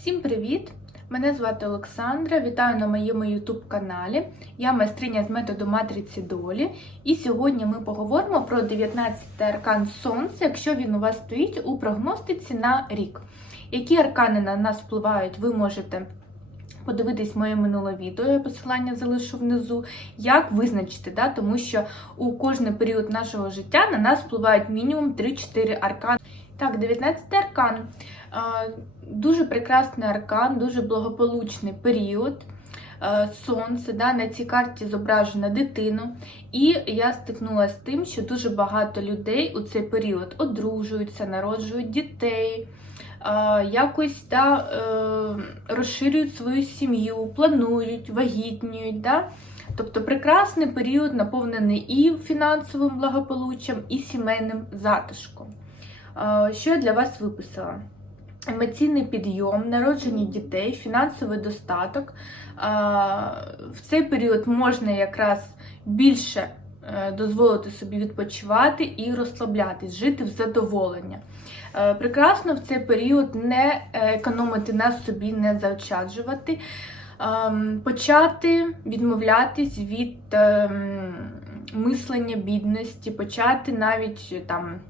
Всім привіт! Мене звати Олександра. Вітаю на моєму YouTube каналі. Я майстриня з методу матриці долі. І сьогодні ми поговоримо про 19 аркан Сонця, якщо він у вас стоїть у прогностиці на рік. Які аркани на нас впливають, ви можете подивитись моє минуле відео, я посилання залишу внизу, як визначити, да? тому що у кожний період нашого життя на нас впливають мінімум 3-4 аркани. Так, 19 аркан. Дуже прекрасний аркан, дуже благополучний період. Сонце, да, на цій карті зображена дитину. І я стикнулася з тим, що дуже багато людей у цей період одружуються, народжують дітей, якось да, е, розширюють свою сім'ю, планують, вагітнюють. Да? Тобто прекрасний період, наповнений і фінансовим благополуччям, і сімейним затишком. Що я для вас виписала? Емоційний підйом, народження дітей, фінансовий достаток. В цей період можна якраз більше дозволити собі відпочивати і розслаблятись, жити в задоволення. Е, Прекрасно в цей період не економити на собі, не заощаджувати, ем, почати відмовлятись від ем, мислення бідності, почати навіть там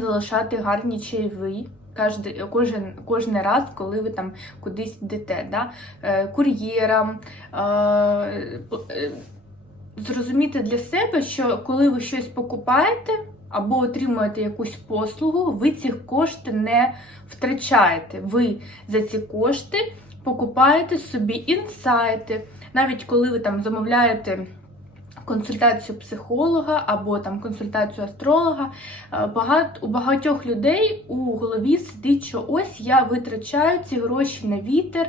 залишати гарні чайові. Кожен, кожен, раз, коли ви там кудись йдете, да? Е, кур'єрам. Зрозуміти для себе, що коли ви щось покупаєте або отримуєте якусь послугу, ви ці кошти не втрачаєте. Ви за ці кошти покупаєте собі інсайти. Навіть коли ви там замовляєте консультацію психолога або там консультацію астролога. е, Багато, у багатьох людей у голові сидить, що ось я витрачаю ці гроші на вітер,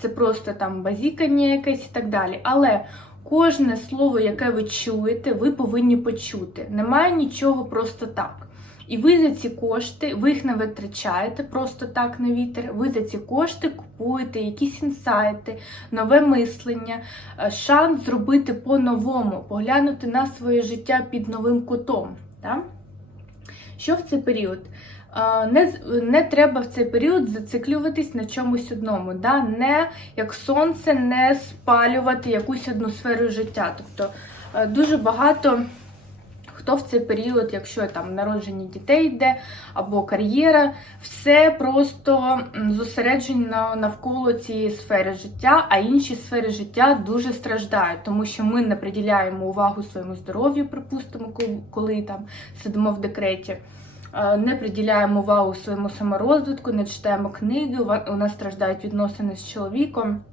це просто там базікання якесь і так далі. Але кожне слово, яке ви чуєте, ви повинні почути. Немає нічого просто так. І ви за ці кошти, ви їх не витрачаєте просто так на вітер. Ви за ці кошти купуєте якісь інсайти, нове мислення, е, шанс зробити по-новому, поглянути на своє життя під новим кутом. Да? Що в цей період? Не, не треба в цей період зациклюватись на чомусь одному, да? не як сонце, не спалювати якусь одну сферу життя. Тобто е, дуже багато хто в цей період, якщо там народження дітей йде або кар'єра, все просто зосереджено навколо цієї сфери життя, а інші сфери життя дуже страждають, тому що ми не приділяємо увагу своєму здоров'ю, припустимо, коли- там сидимо в декреті. е, Не приділяємо увагу своєму саморозвитку, не читаємо книги, у нас страждають відносини з чоловіком.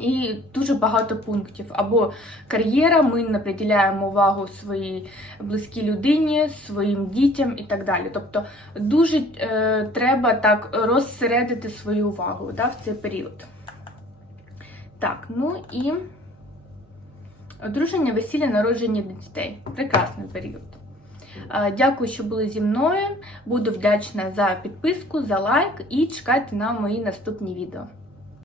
І дуже багато пунктів. Або кар'єра, ми не приділяємо увагу своїй близькій людині, своїм дітям і так далі. Тобто дуже е, треба так розсередити свою увагу да, в цей період. Так, ну і одруження, весілля, народження дітей. Прекрасний період. Дякую, що були зі мною. Буду вдячна за підписку, за лайк і чекайте на мої наступні відео.